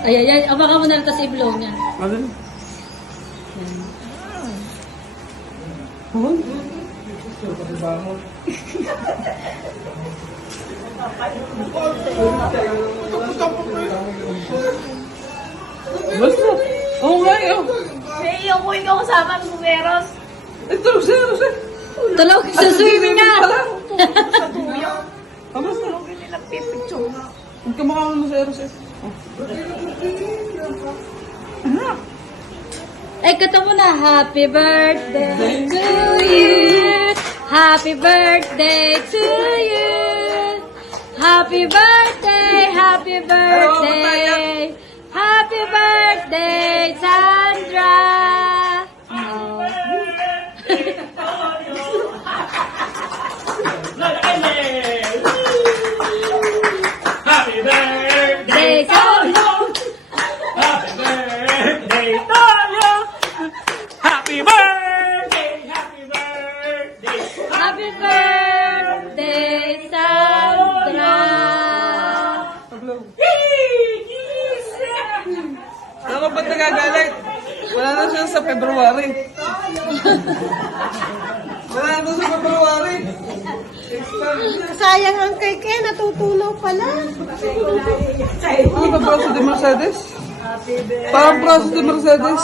Ay, ay, ay. Abaka mo na lang tas i-blow niya. Ano? Yan. Huh? Basta. Oo nga yun. Hey, ako ikaw kasama ng bumeros. Ito, zero. Tulog sa swimming na. Sa tuyo. Basta. Huwag nila pipicture. Huwag ka makakaano sa zero. Ay, kata mo na. Happy birthday to you. Happy birthday to you. Happy birthday, happy birthday. Happy birthday, Sandra. Oh. Happy birthday Day, Sandra. Happy birthday to you! Happy birthday! Happy birthday! Happy birthday, Sandra. Ako ba't nagagalit? Wala na siya sa February. Wala na sa February. Sayang ang cake eh, natutunaw pala. Ano ba braso de Mercedes? Parang braso de Mercedes.